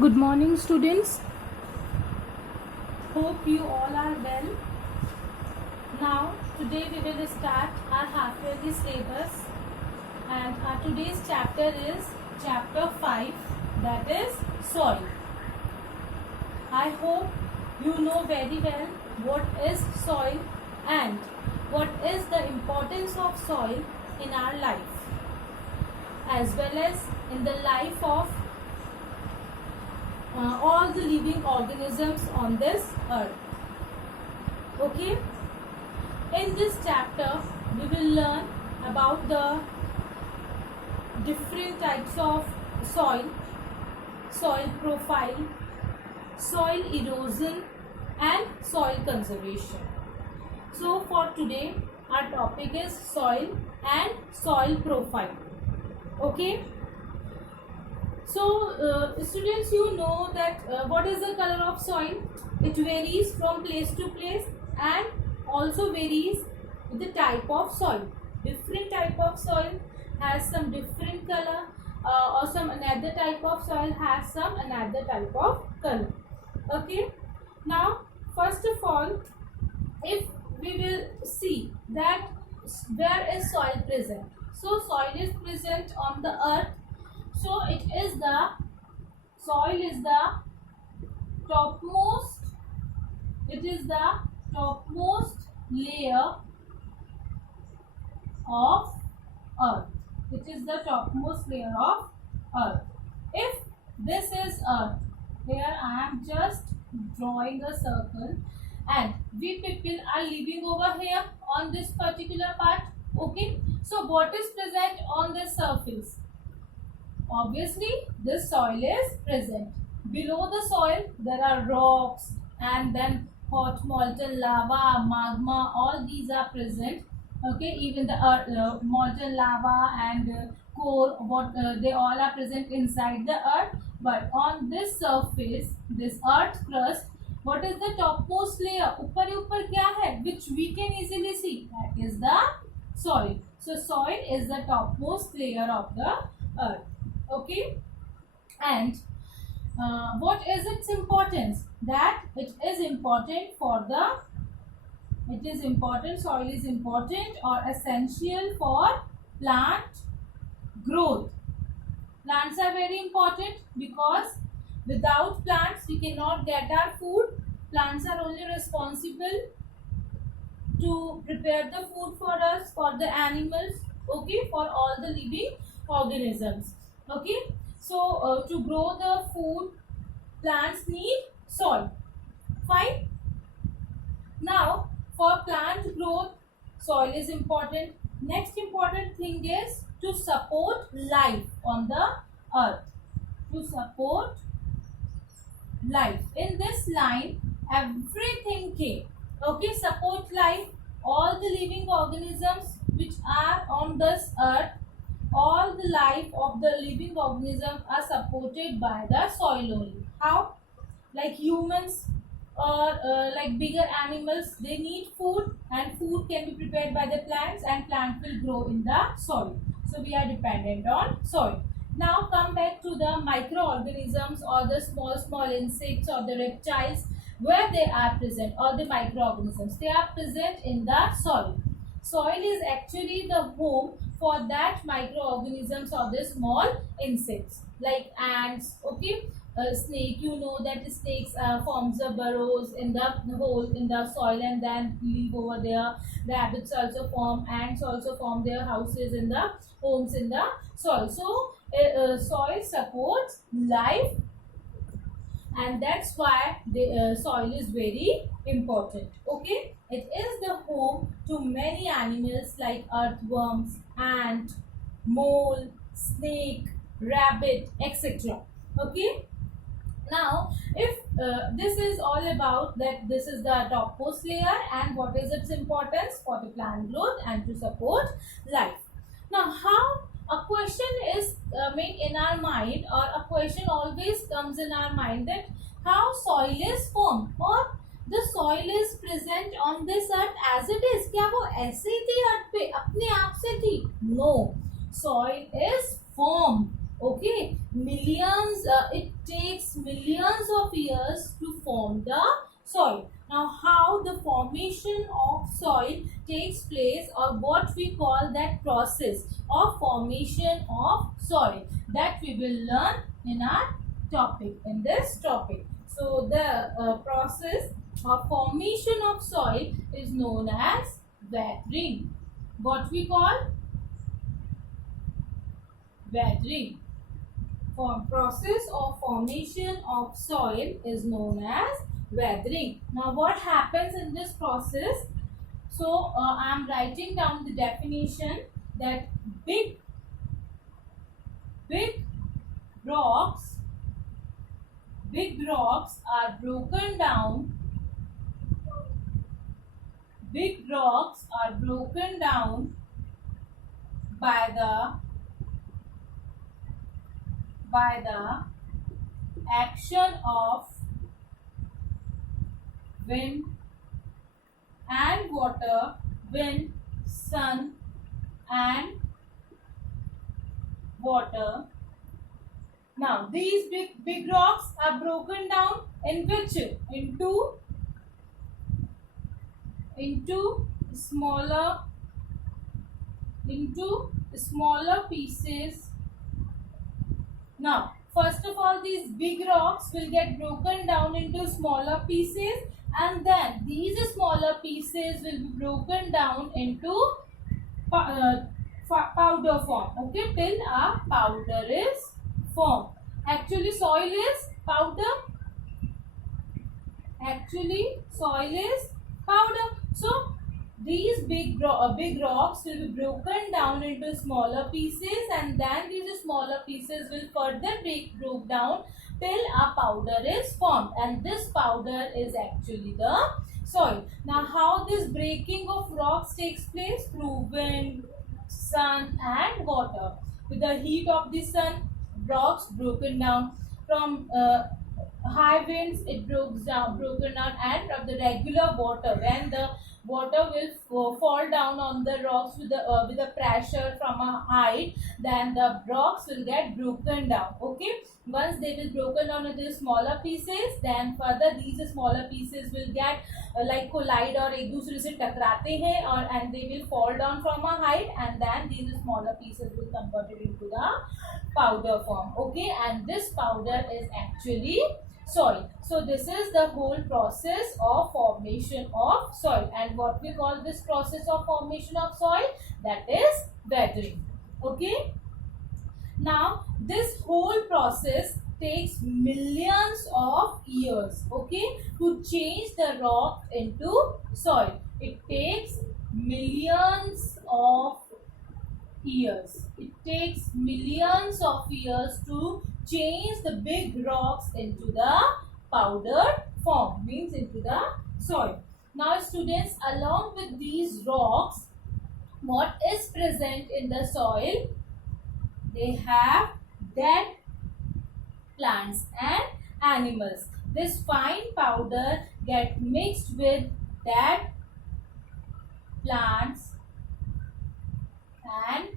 Good morning, students. Hope you all are well. Now, today we will start our half-yearly syllabus, and our today's chapter is chapter 5, that is soil. I hope you know very well what is soil and what is the importance of soil in our life, as well as in the life of all the living organisms on this earth. Okay, in this chapter we will learn about the different types of soil, soil profile, soil erosion and soil conservation. So for today our topic is soil and soil profile. Okay, so students, you know that what is the color of soil? It varies from place to place and also varies with the type of soil. Different type of soil has some different color, or some another type of soil has some another type of color. Okay, now first of all, if we will see that where is soil present, so soil is present on the earth. So it is the soil is the topmost, it is the topmost layer of earth. It is the topmost layer of earth. If this is earth, here I am just drawing a circle and we people are living over here on this particular part. Okay, so what is present on this surface? Obviously, this soil is present. Below the soil, there are rocks and then hot molten lava, magma, all these are present. Okay, even the molten lava and core, they all are present inside the earth. But on this surface, this earth crust, what is the topmost layer? ऊपर ही ऊपर क्या है? Which we can easily see. That is the soil. So soil is the topmost layer of the earth. Okay, and what is its importance? That it is important for the, it is important, soil is important or essential for plant growth. Plants are very important because without plants we cannot get our food. Plants are only responsible to prepare the food for us, for the animals, okay, for all the living organisms. Okay, so to grow the food, plants need soil. Fine. Now for plant growth, soil is important. Next important thing is to support life on the earth. To support life. In this line, everything came. Okay, support life. All the living organisms which are on this earth, all the life of the living organisms are supported by the soil only. How? Like humans or like bigger animals, they need food and food can be prepared by the plants and plant will grow in the soil. So we are dependent on soil. Now come back to the microorganisms or the small insects or the reptiles, where they are present, or the microorganisms. They are present in the soil. Soil is actually the home for that microorganisms or the small insects like ants. Okay, snake, you know that snakes forms the burrows in the hole in the soil and then live over there. Rabbits also form, ants also form their houses in the homes in the soil. So soil supports life, and that's why the soil is very important. Okay, it is the home to many animals like earthworms, ant, mole, snake, rabbit, etc. Okay, now if this is all about that, this is the topmost layer and what is its importance for the plant growth and to support life. Now how a question is made in our mind, or a question always comes in our mind, that how soil is formed or the soil is present on this earth as it is. क्या वो ऐसे ही थी earth पे अपने आप से थी? No, soil is formed. Okay, millions, it takes millions of years to form the soil. Now, how the formation of soil takes place, or what we call that process of formation of soil, that we will learn in our topic, in this topic. So, the process of formation of soil is known as weathering. What we call weathering. Process of formation of soil is known as weathering. Now, what happens in this process? So, I am writing down the definition that big rocks are broken down. Big rocks are broken down by the action of wind and water, wind, sun and water. Now, these big rocks are broken down in which? Into smaller pieces. Now, first of all, these big rocks will get broken down into smaller pieces, and then these smaller pieces will be broken down into powder form. Okay, till a powder is formed. Actually, soil is powder. So, these big rocks will be broken down into smaller pieces, and then these smaller pieces will further broke down till a powder is formed, and this powder is actually the soil. Now, how this breaking of rocks takes place? Through wind, sun and water. With the heat of the sun, rocks broken down. From high winds, it broken down, and of the regular water, when the water will fall down on the rocks with the pressure from a height, then the rocks will get broken down. Okay, once they will broken down into smaller pieces, then further these smaller pieces will get like collide और एक दूसरे से टकराते हैं, और and they will fall down from a height, and then these smaller pieces will converted into the powder form. Okay, and this powder is actually soil. So this is the whole process of formation of soil, and what we call this process of formation of soil, that is weathering. Okay, now this whole process takes millions of years, okay, to change the rock into soil. It takes millions of years. It takes millions of years to change the big rocks into the powdered form, means into the soil. Now, students, along with these rocks, what is present in the soil? They have dead plants and animals. This fine powder get mixed with dead plants and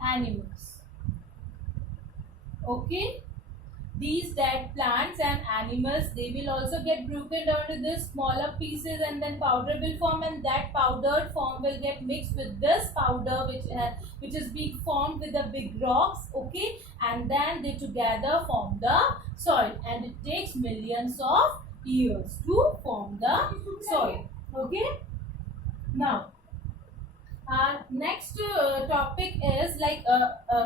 animals. Okay, these dead plants and animals, they will also get broken down to this smaller pieces, and then powder will form, and that powdered form will get mixed with this powder which is being formed with the big rocks. Okay, and then they together form the soil, and it takes millions of years to form the soil. Okay, now our next topic is like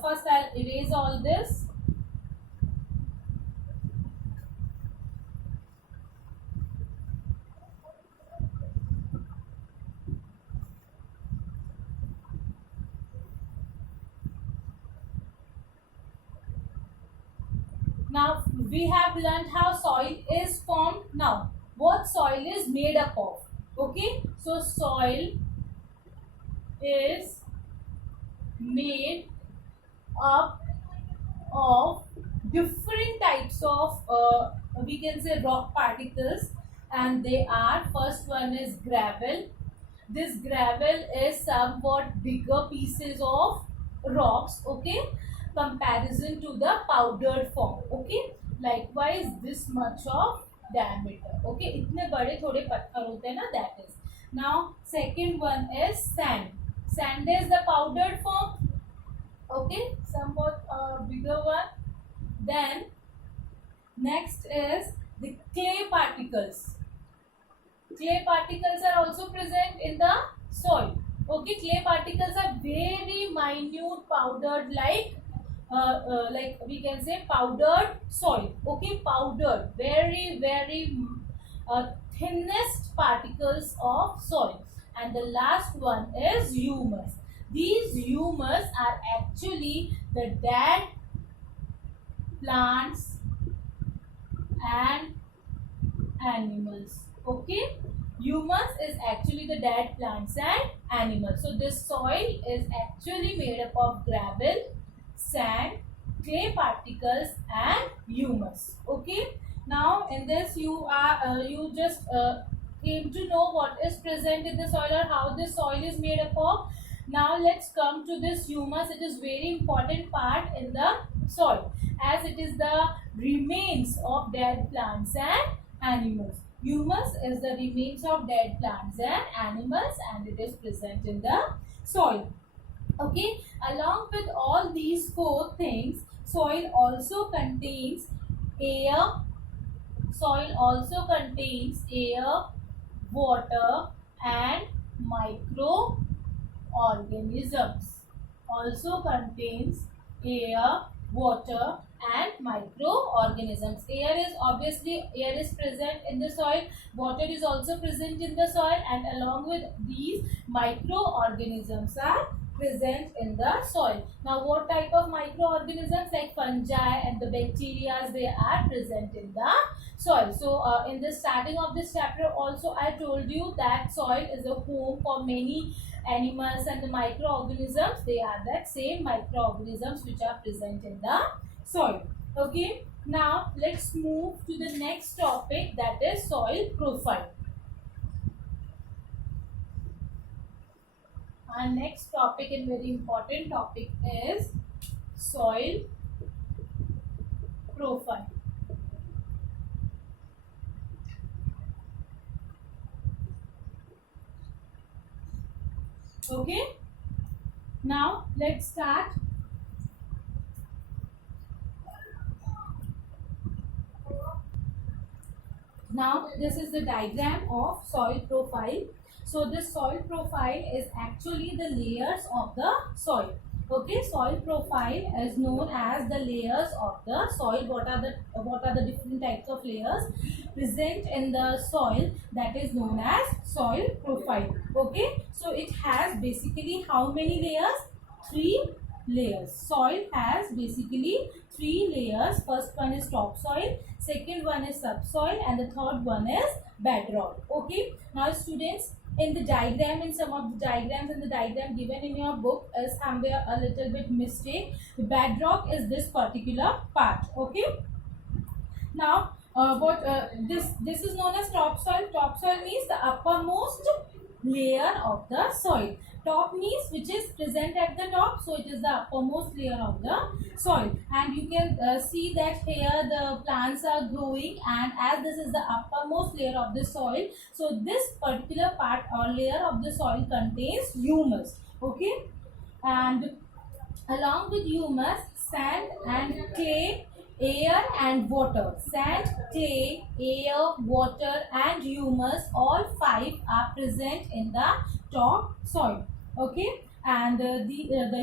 first I'll erase all this. Now we have learned how soil is formed. Now what soil is made up of? Okay, so soil is made up of different types of we can say rock particles, and they are, first one is gravel. This gravel is somewhat bigger pieces of rocks, okay, comparison to the powdered form, okay. Likewise this much of diameter, okay, इतने बड़े थोड़े पत्थर होते हैं ना, that is. Now second one is sand. Sand is the powdered form, okay, somewhat bigger one. Then next is the clay particles. Clay particles are also present in the soil, okay. Clay particles are very minute powdered, like we can say powdered soil, okay, powdered, very thinnest particles of soil. And the last one is humus. These humus are actually the dead plants and animals, okay. Humus is actually the dead plants and animals. So this soil is actually made up of gravel, sand, clay particles and humus, okay. Now in this you just came to know what is present in the soil or how this soil is made up of. Now let's come to this humus. It is very important part in the soil, as it is the remains of dead plants and animals. Humus is the remains of dead plants and animals, and it is present in the soil, okay. Along with all these four things, soil also contains air. Soil also contains air, water and microorganisms. Also contains air, water and microorganisms. Air is obviously, air is present in the soil, water is also present in the soil, and along with these, microorganisms are present in the soil. Now what type of microorganisms? Like fungi and the bacteria, they are present in the soil. So in the starting of this chapter also I told you that soil is a home for many animals, and the microorganisms, they are that same microorganisms which are present in the soil, okay. Now let's move to the next topic, that is soil profile. Our next topic and very important topic is soil profile. Okay, now let's start. Now this is the diagram of soil profile. So this soil profile is actually the layers of the soil, okay. Soil profile is known as the layers of the soil. What are the different types of layers present in the soil? That is known as soil profile, okay. So it has basically how many layers? 3 layers. Soil has basically 3 layers. First one is topsoil, second one is subsoil, and the third one is bedrock, okay. Now students, in the diagram, in some of the diagrams, in the diagram given in your book is somewhere a little bit mistake. The bedrock is this particular part, okay. Now this is known as topsoil. Topsoil means the uppermost layer of the soil. Top means which is present at the top, so it is the uppermost layer of the soil. And you can see that here the plants are growing, and as this is the uppermost layer of the soil, so this particular part or layer of the soil contains humus, okay. And along with humus, sand and clay, air and water. Sand, clay, air, water and humus, all 5 are present in the top soil, okay. And the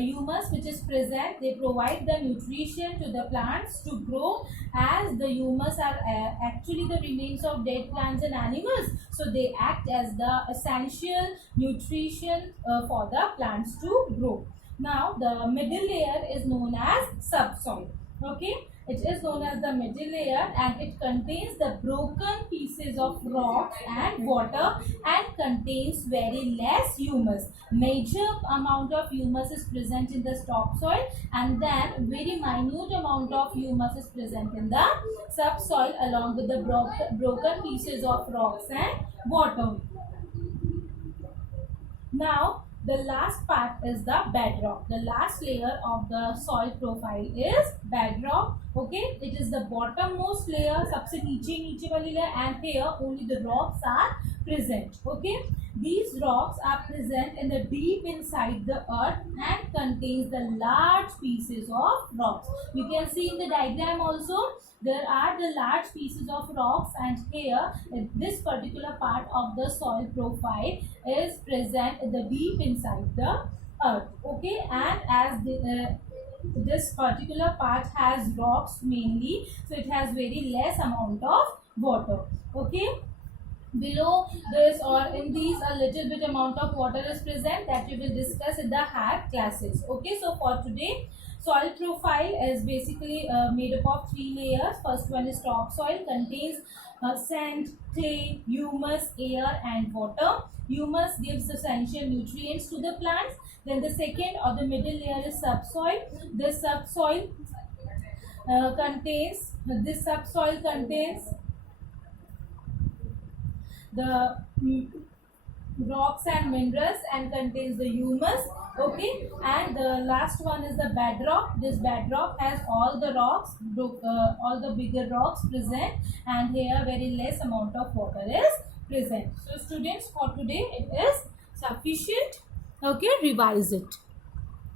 humus which is present, they provide the nutrition to the plants to grow, as the humus are actually the remains of dead plants and animals, so they act as the essential nutrition for the plants to grow. Now the middle layer is known as subsoil, okay. It is known as the middle layer, and it contains the broken pieces of rocks and water, and contains very less humus. Major amount of humus is present in the topsoil, and then very minute amount of humus is present in the subsoil, along with the broken pieces of rocks and water. Now The last part is the bedrock. The last layer of the soil profile is bedrock. Okay, it is the bottommost layer, सबसे नीचे वाली layer, and here only the rocks are present. Okay, these rocks are present in the deep inside the earth and contains the large pieces of rocks. You can see in the diagram also there are the large pieces of rocks, and here this particular part of the soil profile is present in the deep inside the earth. Okay, and as this particular part has rocks mainly, so it has very less amount of water. Okay, below this or in these a little bit amount of water is present that we will discuss in the higher classes. Okay, so for today, soil profile is basically made up of 3 layers. First one is topsoil, contains sand, clay, humus, air and water. Humus gives essential nutrients to the plants. Then the second or the middle layer is subsoil. This subsoil contains the rocks and minerals and contains the humus. Okay, and the last one is the bedrock. This bedrock has all the rocks, all the bigger rocks present, and here very less amount of water is present. So students, for today it is sufficient. Okay, revise it.